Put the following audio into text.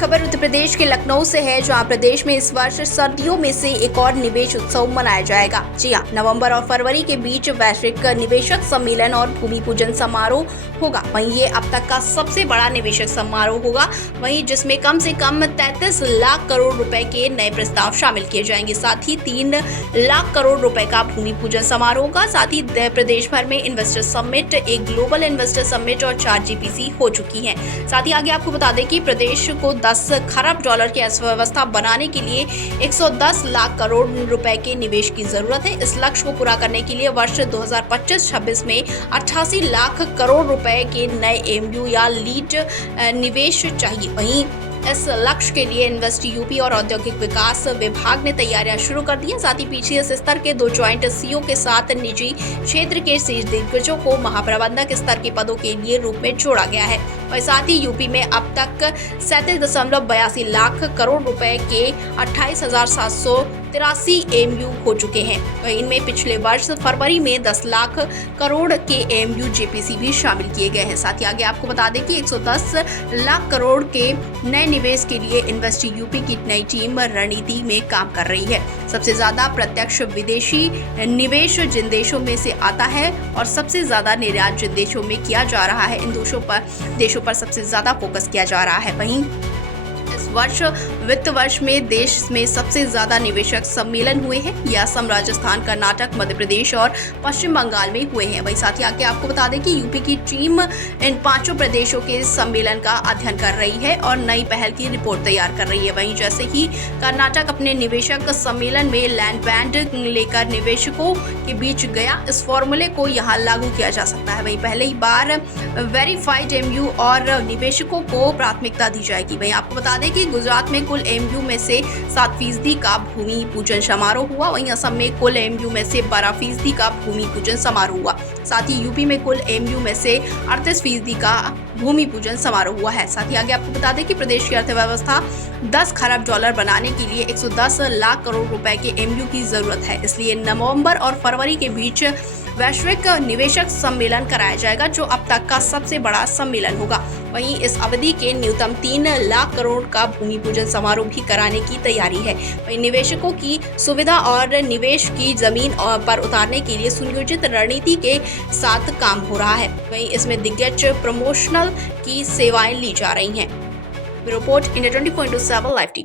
खबर उत्तर प्रदेश के लखनऊ से है, जहां प्रदेश में इस वर्ष सर्दियों में से एक और निवेश उत्सव मनाया जाएगा। जी हां, नवंबर और फरवरी के बीच वैश्विक निवेशक सम्मेलन और भूमि पूजन समारोह होगा। वहीं ये अब तक का सबसे बड़ा निवेशक समारोह होगा, वहीं जिसमें कम से कम 33 लाख करोड़ रुपए के नए प्रस्ताव शामिल किए जाएंगे। साथ ही 3 लाख करोड़ रुपए का भूमि पूजन समारोह होगा। साथ ही प्रदेश भर में इन्वेस्टर समिट, एक ग्लोबल इन्वेस्टर समिट और 4 GPC हो चुकी है। साथ ही आगे आपको बता दें कि प्रदेश को 10 खरब डॉलर की अर्थव्यवस्था बनाने के लिए 110 लाख करोड़ रुपए के निवेश की जरूरत है। इस लक्ष्य को पूरा करने के लिए वर्ष 2025-26 में 88 लाख करोड़ रुपए के नए MU या लीड निवेश चाहिए। वहीं इस लक्ष्य के लिए इन्वेस्ट यूपी और औद्योगिक विकास विभाग ने तैयारियां शुरू कर दी हैं। साथ ही PCS स्तर के 2 ज्वाइंट CEO के साथ निजी क्षेत्र के शीर्ष दिग्गजों को महाप्रबंधक स्तर के पदों के लिए रूप में जोड़ा गया है। और साथ ही यूपी में अब तक 37.82 लाख करोड़ रुपए के 28,783 MU हो चुके हैं। वहीं इनमें पिछले वर्ष फरवरी में 10 लाख करोड़ के MU JPC भी शामिल किए गए हैं। साथ ही आगे आपको बता दें कि 110 लाख करोड़ के नए निवेश के लिए इन्वेस्ट यूपी की नई टीम रणनीति में काम कर रही है। सबसे ज्यादा प्रत्यक्ष विदेशी निवेश जिन देशों में से आता है और सबसे ज्यादा निर्यात जिन देशों में किया जा रहा है, इन देशों पर सबसे ज्यादा फोकस किया जा रहा है। वहीं इस वर्ष वित्त वर्ष में देश में सबसे ज्यादा निवेशक सम्मेलन हुए हैं। ये असम, राजस्थान, कर्नाटक, मध्य प्रदेश और पश्चिम बंगाल में हुए हैं। वहीं साथ ही आगे आपको बता दें कि यूपी की टीम इन 5 प्रदेशों के सम्मेलन का अध्ययन कर रही है और नई पहल की रिपोर्ट तैयार कर रही है। वहीं जैसे ही कर्नाटक अपने निवेशक सम्मेलन में लैंड बैंड लेकर निवेशकों के बीच गया, इस फॉर्मूले को यहाँ लागू किया जा सकता है। वहीं पहली बार वेरीफाइड MU और निवेशकों को प्राथमिकता दी जाएगी। वहीं आपको बता दें कि गुजरात में कुल MU में से 7% का भूमि पूजन समारोह हुआ। वहीं असम में कुल MU में से 12% का भूमि पूजन समारोह हुआ। साथ ही यूपी में कुल MU में से 38% का भूमि पूजन समारोह हुआ है। साथ ही आगे आपको बता दें कि प्रदेश की अर्थव्यवस्था 10 खरब डॉलर बनाने के लिए 110 लाख करोड़ रुपए के MU की जरूरत है। इसलिए नवंबर और फरवरी के बीच वैश्विक निवेशक सम्मेलन कराया जाएगा, जो अब तक का सबसे बड़ा सम्मेलन होगा। वहीं इस अवधि के न्यूनतम 3 लाख करोड़ का भूमि पूजन समारोह भी कराने की तैयारी है। वहीं निवेशकों की सुविधा और निवेश की जमीन पर उतारने के लिए सुनियोजित रणनीति के साथ काम हो रहा है। वहीं इसमें दिग्गज प्रमोशनल की सेवाएं ली जा रही हैं। Report India 24/7 live TV।